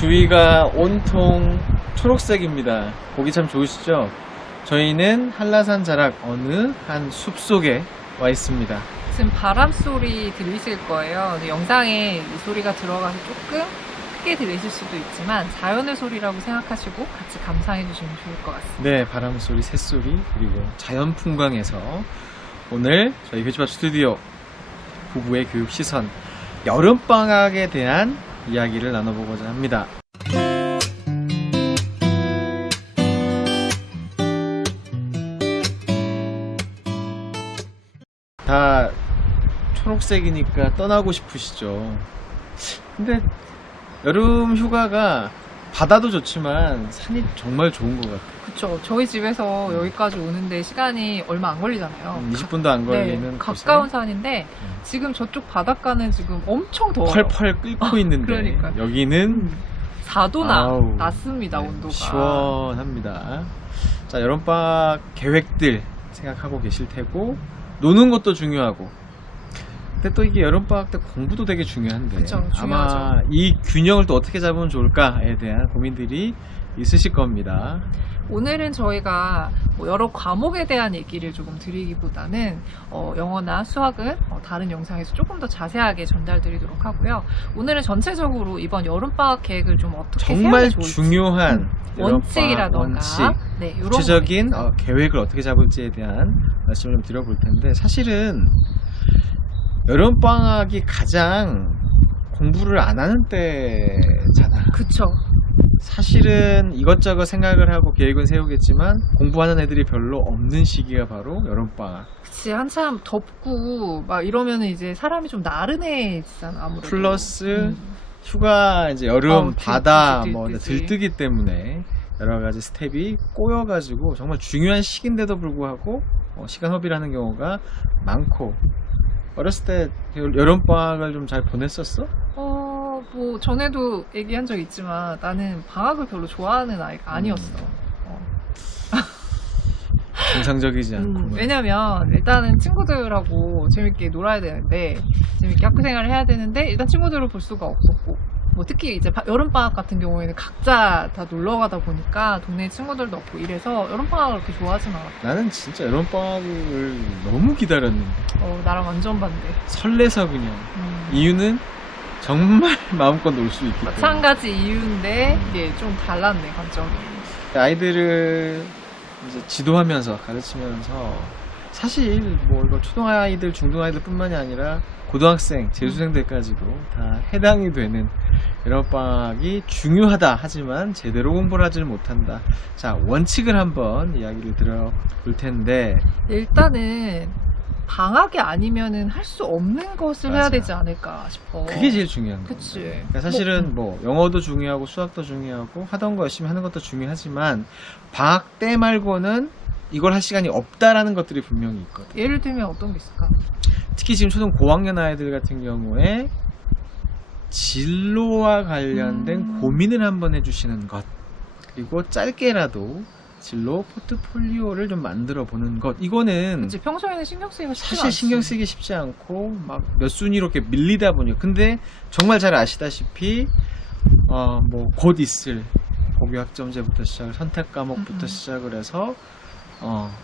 주위가 온통 초록색입니다. 보기 참 좋으시죠? 저희는 한라산 자락 어느 한 숲속에 와 있습니다. 지금 바람 소리 들리실 거예요. 근데 영상에 이 소리가 들어가서 조금 크게 들리실 수도 있지만 자연의 소리라고 생각하시고 같이 감상해 주시면 좋을 것 같습니다. 네, 바람 소리, 새소리, 그리고 자연 풍광에서 오늘 저희 교집합 스튜디오 부부의 교육 시선 여름방학에 대한 이야기를 나눠보고자 합니다. 다 초록색이니까 떠나고 싶으시죠. 근데 여름 휴가가 바다도 좋지만 산이 정말 좋은 것 같아요. 그쵸. 저희 집에서 여기까지 오는데 시간이 얼마 안 걸리잖아요. 20분도 안 걸리는 네, 곳에 가까운 산인데 지금 저쪽 바닷가는 지금 엄청 더워요. 펄펄 끓고 있는데 그러니까. 여기는 4도나 아우, 낮습니다. 네, 온도가. 시원합니다. 자, 여름방학 계획들 생각하고 계실 테고 노는 것도 중요하고 근데 또 이게 여름방학 때 공부도 되게 중요한데 그쵸, 아마 중요하죠. 이 균형을 또 어떻게 잡으면 좋을까에 대한 고민들이 있으실 겁니다. 오늘은 저희가 뭐 여러 과목에 대한 얘기를 조금 드리기보다는 영어나 수학은 다른 영상에서 조금 더 자세하게 전달드리도록 하고요. 오늘은 전체적으로 이번 여름방학 계획을 좀 어떻게 정말 세우면 좋을지 중요한 원칙이라던가 원칙, 네, 이런 구체적인 거에 계획을 어떻게 잡을지에 대한 말씀을 좀 드려볼 텐데 사실은 여름방학이 가장 공부를 안 하는 때잖아. 그쵸. 사실은 이것저것 생각을 하고 계획은 세우겠지만 공부하는 애들이 별로 없는 시기가 바로 여름방학. 그치, 한참 덥고 막 이러면 이제 사람이 좀 나른해지잖아, 아무래도. 플러스 휴가 이제 여름 바다 들뜨지, 뭐 들뜨지. 들뜨기 때문에 여러 가지 스텝이 꼬여가지고 정말 중요한 시기인데도 불구하고 시간 허비를 하는 경우가 많고 어렸을 때 여름방학을 좀 잘 보냈었어? 뭐 전에도 얘기한 적 있지만 나는 방학을 별로 좋아하는 아이가 아니었어. 정상적이지 않고 왜냐면 일단은 친구들하고 재밌게 놀아야 되는데 재밌게 학교 생활을 해야 되는데 일단 친구들을 볼 수가 없었고 뭐 특히 이제 여름방학 같은 경우에는 각자 다 놀러 가다 보니까 동네 친구들도 없고 이래서 여름방학을 그렇게 좋아하진 않았어. 나는 진짜 여름방학을 너무 기다렸는데 나랑 완전 반대. 설레서 그냥 이유는 정말 마음껏 놀 수 있기 때문에 마찬가지 이유인데 이게 좀 달랐네, 감정이. 아이들을 이제 지도하면서 가르치면서 사실 뭐 이거 초등아이들 중등아이들 뿐만이 아니라 고등학생 재수생들까지도 다 해당이 되는 여름방학이 중요하다 하지만 제대로 공부를 하지를 못한다. 자, 원칙을 한번 이야기를 들어볼 텐데 일단은 방학이 아니면은 할 수 없는 것을 해야 맞아. 되지 않을까 싶어. 그게 제일 중요한 거예요. 그치. 그러니까 사실은 뭐 영어도 중요하고 수학도 중요하고 하던 거 열심히 하는 것도 중요하지만 방학 때 말고는 이걸 할 시간이 없다라는 것들이 분명히 있거든. 예를 들면 어떤 게 있을까? 특히 지금 초등 고학년 아이들 같은 경우에 진로와 관련된 고민을 한번 해주시는 것 그리고 짧게라도 진로 포트폴리오를 좀 만들어 보는 것 이거는 그치, 평소에는 신경 쓰기가 쉽지 사실 않지. 신경 쓰기 쉽지 않고 막 몇 순위로 이렇게 밀리다 보니 근데 정말 잘 아시다시피 뭐 곧 있을 고교학점제부터 시작을 선택 과목부터 시작을 해서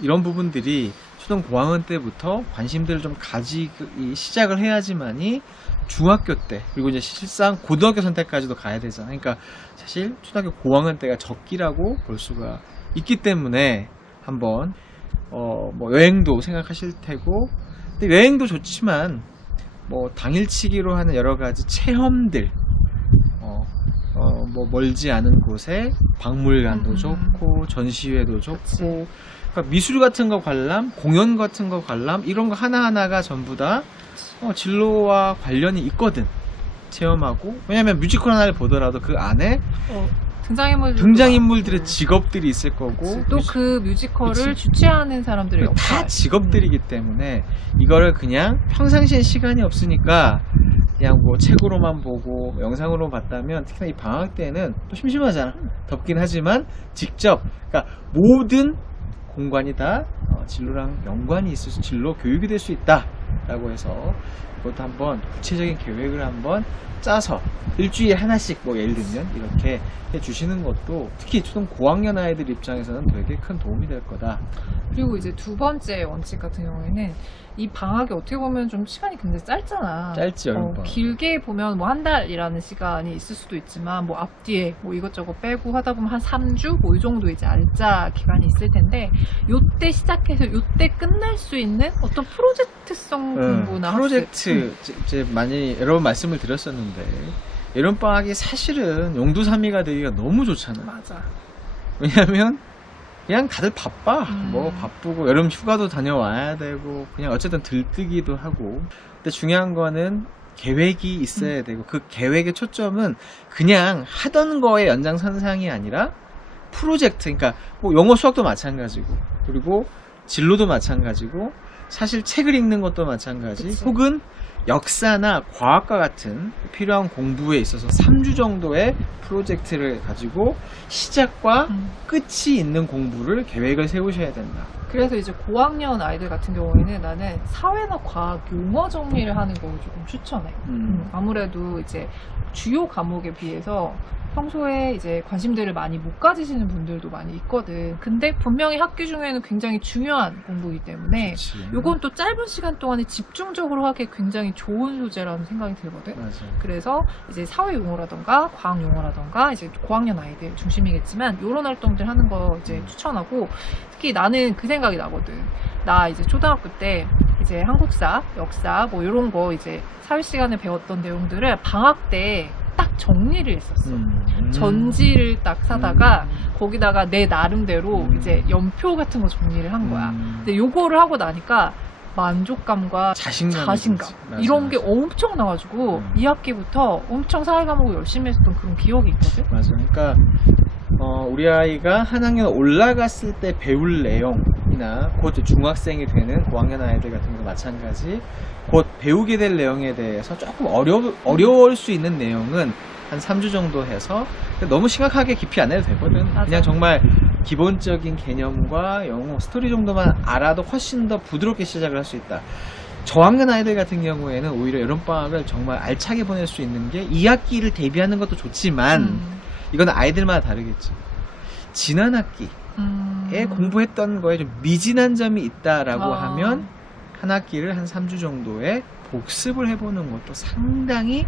이런 부분들이 초등 고학년 때부터 관심들을 좀 가지기 시작을 해야지만이 중학교 때 그리고 이제 실상 고등학교 선택까지도 가야 되잖아. 그러니까 사실 초등학교 고학년 때가 적기라고 볼 수가 있기 때문에 한번 뭐 여행도 생각하실 테고 근데 여행도 좋지만 뭐 당일치기로 하는 여러 가지 체험들 뭐 멀지 않은 곳에 박물관도 좋고 전시회도 좋고 그치. 그러니까 미술 같은 거 관람, 공연 같은 거 관람 이런 거 하나하나가 전부 다 진로와 관련이 있거든. 체험하고 왜냐면 뮤지컬 하나를 보더라도 그 안에 등장인물들의 직업들이 있을 거고 또 그 뮤지컬을 그치. 주최하는 사람들의 다 역할 직업들이기 때문에 이거를 그냥 평상시엔 시간이 없으니까 그냥 뭐 책으로만 보고 영상으로 봤다면 특히나 이 방학 때는 또 심심하잖아. 덥긴 하지만 직접 그러니까 모든 공간이 다 진로랑 연관이 있어서 진로 교육이 될 수 있다 라고 해서 그것도 한번 구체적인 계획을 한번 짜서 일주일에 하나씩 뭐 예를 들면 이렇게 해주시는 것도 특히 초등 고학년 아이들 입장에서는 되게 큰 도움이 될 거다. 그리고 이제 두 번째 원칙 같은 경우에는 이 방학이 어떻게 보면 좀 시간이 굉장히 짧잖아. 짧지, 여름방학. 길게 보면 뭐 한 달이라는 시간이 있을 수도 있지만 뭐 앞뒤에 뭐 이것저것 빼고 하다 보면 한 3주 뭐 이 정도 이제 알짜 기간이 있을 텐데 요때 시작해서 요때 끝날 수 있는 어떤 프로젝트성 공부나 프로젝트 이제 많이 여러 번 말씀을 드렸었는데 여름방학이 사실은 용두사미가 되기가 너무 좋잖아. 맞아. 왜냐면 그냥 다들 바빠. 음. 뭐 바쁘고 여름 휴가도 다녀와야 되고 그냥 어쨌든 들뜨기도 하고. 근데 중요한 거는 계획이 있어야 되고 그 계획의 초점은 그냥 하던 거의 연장선상이 아니라 프로젝트. 그러니까 뭐 영어 수학도 마찬가지고 그리고 진로도 마찬가지고 사실 책을 읽는 것도 마찬가지. 그치. 혹은 역사나 과학과 같은 필요한 공부에 있어서 3주 정도의 프로젝트를 가지고 시작과 끝이 있는 공부를 계획을 세우셔야 된다. 그래서 이제 고학년 아이들 같은 경우에는 나는 사회나 과학 용어 정리를 하는 걸 조금 추천해. 아무래도 이제 주요 과목에 비해서 평소에 이제 관심들을 많이 못 가지시는 분들도 많이 있거든. 근데 분명히 학기 중에는 굉장히 중요한 공부이기 때문에 그치. 요건 또 짧은 시간 동안에 집중적으로 하기에 굉장히 좋은 소재라는 생각이 들거든. 맞아. 그래서 이제 사회 용어라던가 과학 용어라던가 이제 고학년 아이들 중심이겠지만 이런 활동들 하는 거 이제 추천하고 특히 나는 그 생각이 나거든. 나 이제 초등학교 때 이제 한국사, 역사 뭐 이런 거 이제 사회 시간에 배웠던 내용들을 방학 때 딱 정리를 했었어. 전지를 딱 사다가 거기다가 내 나름대로 이제 연표 같은 거 정리를 한 거야. 근데 요거를 하고 나니까 만족감과 자신감 이런 게 엄청 나가지고 2학기부터 엄청 사회 과목을 열심히 했었던 그런 기억이 있거든. 맞아. 그러니까 우리 아이가 한 학년 올라갔을 때 배울 내용이나 곧 중학생이 되는 고학년 아이들 같은 경우도 마찬가지. 곧 배우게 될 내용에 대해서 조금 어려울 수 있는 내용은 한 3주 정도 해서 너무 심각하게 깊이 안 해도 되거든. 맞아. 그냥 정말 기본적인 개념과 영어 스토리 정도만 알아도 훨씬 더 부드럽게 시작을 할 수 있다. 저학년 아이들 같은 경우에는 오히려 여름방학을 정말 알차게 보낼 수 있는 게 2학기를 대비하는 것도 좋지만 이건 아이들마다 다르겠지. 지난 학기에 공부했던 거에 좀 미진한 점이 있다라고 하면 한 학기를 한 3주 정도에 복습을 해보는 것도 상당히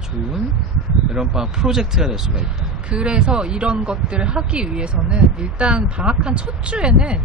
좋은 여름방학 프로젝트가 될 수가 있다. 그래서 이런 것들을 하기 위해서는 일단 방학한 첫 주에는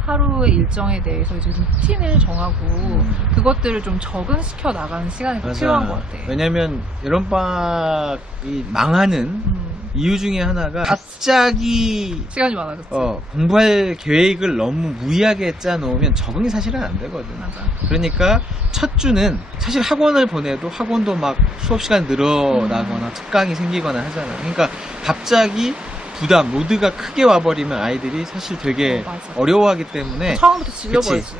하루의 일정에 대해서 이제 루틴을 정하고 그것들을 좀 적응시켜 나가는 시간이 꼭 필요한 것 같아. 왜냐면 여름방학이 망하는 이유 중에 하나가 갑자기 시간이 많아졌지. 공부할 계획을 너무 무리하게 짜놓으면 적응이 사실은 안 되거든. 맞아. 그러니까 첫 주는 사실 학원을 보내도 학원도 막 수업 시간 늘어나거나 특강이 생기거나 하잖아. 그러니까 갑자기 부담, 로드가 크게 와버리면 아이들이 사실 되게 어려워하기 때문에 처음부터 질려버리지.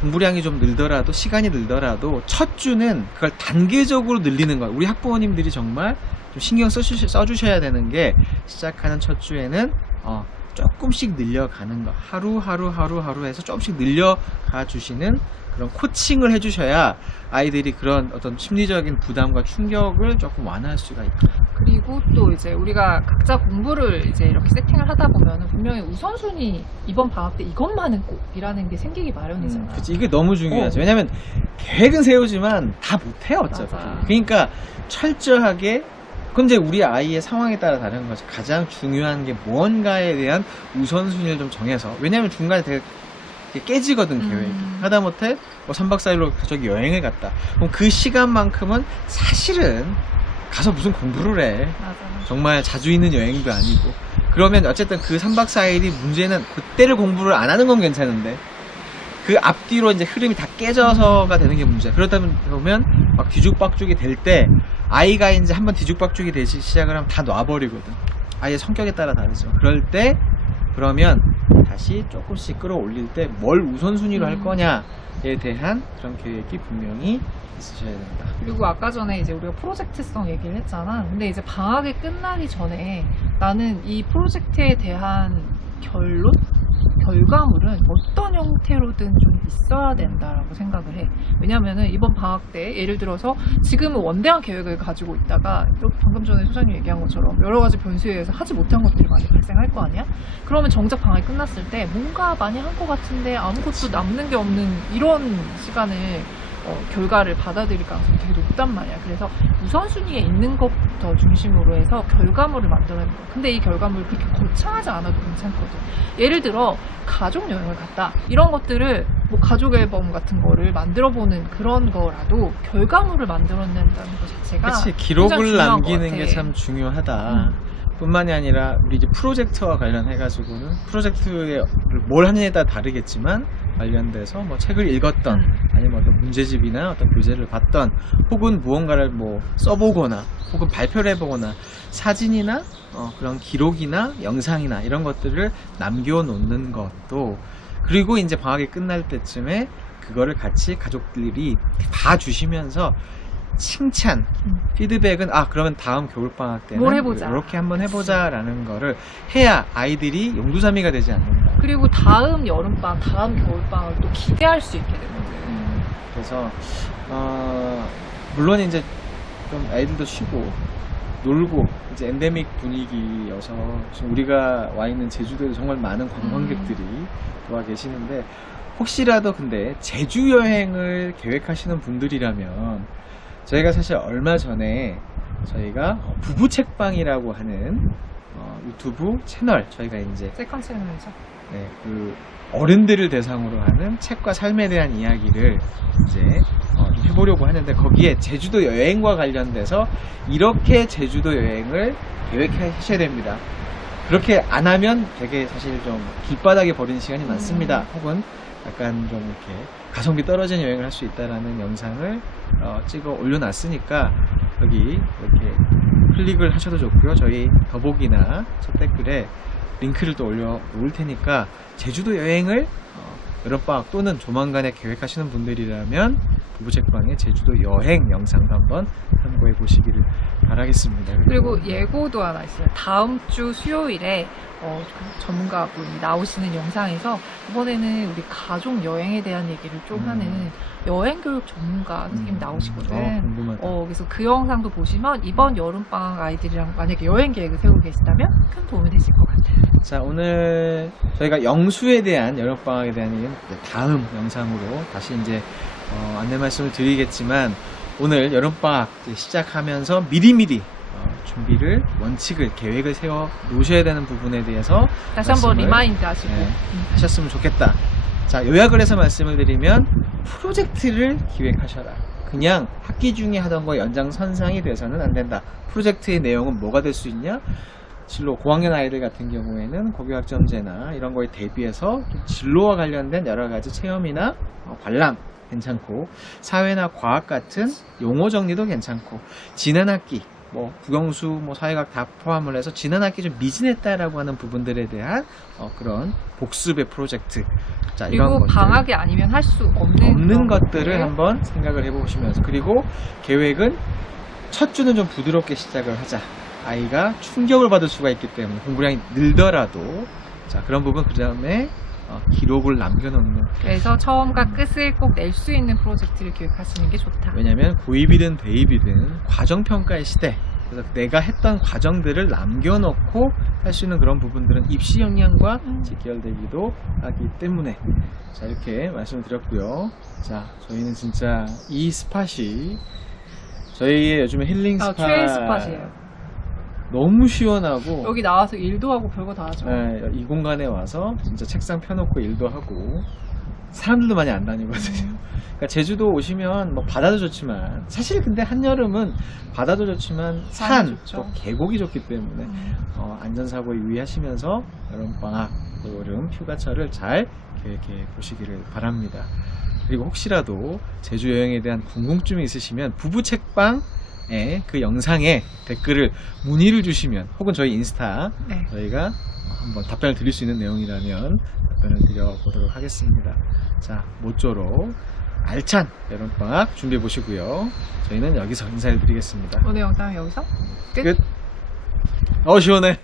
공부량이 좀 늘더라도 시간이 늘더라도 첫 주는 그걸 단계적으로 늘리는 거야. 우리 학부모님들이 정말 좀 신경 써주셔야 되는 게 시작하는 첫 주에는 조금씩 늘려가는 거. 하루 해서 조금씩 늘려가 주시는 그런 코칭을 해주셔야 아이들이 그런 어떤 심리적인 부담과 충격을 조금 완화할 수가 있다. 그리고 또 이제 우리가 각자 공부를 이제 이렇게 세팅을 하다 보면 분명히 우선순위 이번 방학 때 이것만은 꼭이라는 게 생기기 마련이잖아. 그치, 이게 너무 중요하죠. 왜냐면 계획은 세우지만 다 못해요, 어차피. 맞아. 그러니까 철저하게 그럼 이제 우리 아이의 상황에 따라 다른 거죠. 가장 중요한 게 무언가에 대한 우선순위를 좀 정해서. 왜냐면 중간에 되게 깨지거든, 계획이. 하다못해 뭐 3박 4일로 저기 여행을 갔다. 그럼 그 시간만큼은 사실은 가서 무슨 공부를 해. 맞아. 정말 자주 있는 여행도 아니고. 그러면 어쨌든 그 3박 4일이 문제는 그때를 공부를 안 하는 건 괜찮은데 그 앞뒤로 이제 흐름이 다 깨져서가 되는 게 문제야. 그러다 보면 막 뒤죽박죽이 될 때 아이가 이제 한번 뒤죽박죽이 되기 시작을 하면 다 놔버리거든. 아이의 성격에 따라 다르죠. 그럴 때 그러면 다시 조금씩 끌어올릴 때 뭘 우선순위로 할 거냐에 대한 그런 계획이 분명히 있으셔야 된다. 그리고 아까 전에 이제 우리가 프로젝트성 얘기를 했잖아. 근데 이제 방학이 끝나기 전에 나는 이 프로젝트에 대한 결론? 결과물은 어떤 형태로든 좀 있어야 된다라고 생각을 해. 왜냐면은 이번 방학 때 예를 들어서 지금은 원대한 계획을 가지고 있다가 방금 전에 소장님 얘기한 것처럼 여러 가지 변수에 의해서 하지 못한 것들이 많이 발생할 거 아니야? 그러면 정작 방학이 끝났을 때 뭔가 많이 한 것 같은데 아무것도 남는 게 없는 이런 시간을 결과를 받아들일 가능성이 되게 높단 말이야. 그래서 우선순위에 있는 것부터 중심으로 해서 결과물을 만들어내는 거야. 근데 이 결과물이 그렇게 거창하지 않아도 괜찮거든. 예를 들어 가족 여행을 갔다. 이런 것들을 뭐 가족 앨범 같은 거를 만들어보는 그런 거라도 결과물을 만들어낸다는 것 자체가 그치, 굉장히 기록을 중요한 남기는 것 게 같아. 참 중요하다. 뿐만이 아니라 우리 이제 프로젝트와 관련해가지고는 프로젝트에 뭘 하느냐에 따라 다르겠지만 관련돼서 뭐 책을 읽었던 아니면 어떤 문제집이나 어떤 교재를 봤던 혹은 무언가를 뭐 써보거나 혹은 발표를 해보거나 사진이나 그런 기록이나 영상이나 이런 것들을 남겨놓는 것도, 그리고 이제 방학이 끝날 때쯤에 그거를 같이 가족들이 봐주시면서 칭찬, 피드백은 그러면 다음 겨울방학 때는 뭘 해보자. 이렇게 한번 해보자 라는 거를 해야 아이들이 용두사미가 되지 않는다. 그리고 다음 여름방학, 다음 겨울방학을 또 기대할 수 있게 되거든. 그래서 물론 이제 좀 아이들도 쉬고 놀고 이제 엔데믹 분위기여서 지금 우리가 와 있는 제주도에 정말 많은 관광객들이 와 계시는데, 혹시라도 근데 제주 여행을 계획하시는 분들이라면 저희가 사실 얼마 전에 저희가 부부 책방이라고 하는 유튜브 채널, 저희가 이제 세컨 채널이죠. 그 어른들을 대상으로 하는 책과 삶에 대한 이야기를 이제 좀 해보려고 하는데, 거기에 제주도 여행과 관련돼서 이렇게 제주도 여행을 계획하셔야 됩니다. 그렇게 안 하면 되게 사실 좀 길바닥에 버리는 시간이 많습니다. 혹은 약간 좀 이렇게 가성비 떨어진 여행을 할 수 있다라는 영상을 찍어 올려놨으니까 여기 이렇게 클릭을 하셔도 좋고요. 저희 더보기나 첫 댓글에 링크를 또 올려 놓을 테니까 제주도 여행을 여름방학 또는 조만간에 계획하시는 분들이라면 부부책방의 제주도 여행 영상도 한번 참고해 보시기를 바라겠습니다. 그리고 예고도 하나 있어요. 다음 주 수요일에 그 전문가분이 나오시는 영상에서 이번에는 우리 가족 여행에 대한 얘기를 좀 하는 여행교육 전문가 선생님 나오시거든. 궁금하다. 그래서 그 영상도 보시면 이번 여름방학 아이들이랑 만약에 여행 계획을 세우고 계시다면 큰 도움이 되실 것 같아요. 자, 오늘 저희가 영수에 대한 여름방학에 대한 얘기는 다음 영상으로 다시 이제 안내 말씀을 드리겠지만, 오늘 여름방학 시작하면서 미리미리 준비를, 원칙을, 계획을 세워 놓으셔야 되는 부분에 대해서 다시 한번 말씀을, 리마인드 하시고 하셨으면 좋겠다. 자, 요약을 해서 말씀을 드리면 프로젝트를 기획하셔라. 그냥 학기 중에 하던 거 연장선상이 돼서는 안 된다. 프로젝트의 내용은 뭐가 될 수 있냐? 진로 고학년 아이들 같은 경우에는 고교학점제나 이런 거에 대비해서 진로와 관련된 여러 가지 체험이나 관람 괜찮고, 사회나 과학 같은 용어 정리도 괜찮고, 지난 학기 뭐 국영수, 뭐 사회학 다 포함을 해서 지난 학기 좀 미진했다라고 하는 부분들에 대한 그런 복습의 프로젝트. 자, 이런 그리고 것들, 방학이 아니면 할 수 없는 것들을 한번 생각을 해보시면서, 그리고 계획은 첫 주는 좀 부드럽게 시작을 하자. 아이가 충격을 받을 수가 있기 때문에 공부량이 늘더라도, 자, 그런 부분 그 다음에 기록을 남겨놓는. 그래서 처음과 끝을 꼭 낼 수 있는 프로젝트를 기획하시는 게 좋다. 왜냐면 고입이든 대입이든 과정평가의 시대. 그래서 내가 했던 과정들을 남겨놓고 할 수 있는 그런 부분들은 입시 역량과 직결되기도 하기 때문에, 자, 이렇게 말씀을 드렸고요. 자, 저희는 진짜 이 스팟이 저희의 요즘에 힐링 스팟, 최애 스팟이에요. 너무 시원하고, 여기 나와서 일도 하고 별거 다 하죠. 이 공간에 와서 진짜 책상 펴놓고 일도 하고, 사람들도 많이 안 다니거든요. 그러니까 제주도 오시면 뭐 바다도 좋지만, 사실 근데 한여름은 바다도 좋지만 산, 또 계곡이 좋기 때문에 안전사고에 유의하시면서 여름방학, 여름 휴가철을 잘 계획해 보시기를 바랍니다. 그리고 혹시라도 제주 여행에 대한 궁금증이 있으시면 부부책방 그 영상에 댓글을 문의를 주시면, 혹은 저희 인스타 저희가 한번 답변을 드릴 수 있는 내용이라면 답변을 드려보도록 하겠습니다. 자, 모쪼록 알찬 여름방학 준비해 보시고요. 저희는 여기서 인사를 드리겠습니다. 오늘 영상은 여기서 끝. 시원해.